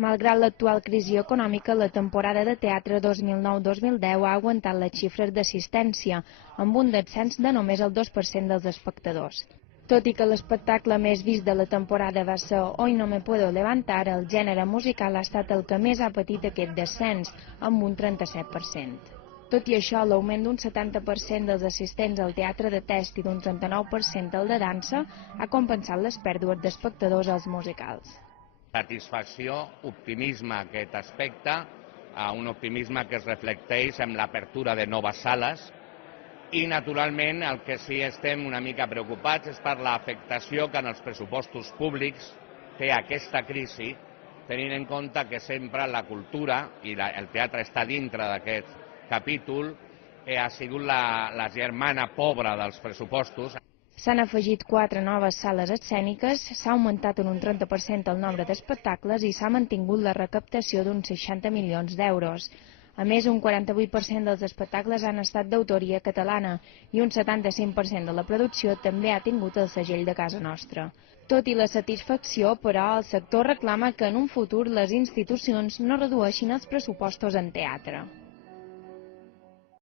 Malgrat l'actual crisi econòmica, la temporada de teatre 2009-2010 ha aguantat les xifres d'assistència, amb un descens de només el 2% dels espectadors. Tot i que l'espectacle més vist de la temporada va ser Hoy no me puedo levantar, el gènere musical ha estat el que més ha patit aquest descens, amb un 37%. Tot i això, l'augment d'un 70% dels assistents al teatre de test i d'un 39% al de dansa ha compensat les pèrdues d'espectadors als musicals. Satisfacció, optimisme a aquest aspecte, un optimisme que es reflecteix en l'apertura de noves sales i, naturalment, el que sí estem una mica preocupats és per l'afectació que en els pressupostos públics té aquesta crisi, tenint en compte que sempre la cultura, i el teatre està dintre d'aquest capítol, ha sigut la germana pobra dels pressupostos. S'han afegit 4 noves sales escèniques, s'ha augmentat en un 30% el nombre d'espectacles i s'ha mantingut la recaptació d'uns 60 milions d'euros. A més, un 48% dels espectacles han estat d'autoria catalana i un 75% de la producció també ha tingut el segell de casa nostra. Tot i la satisfacció, però, el sector reclama que en un futur les institucions no redueixin els pressupostos en teatre.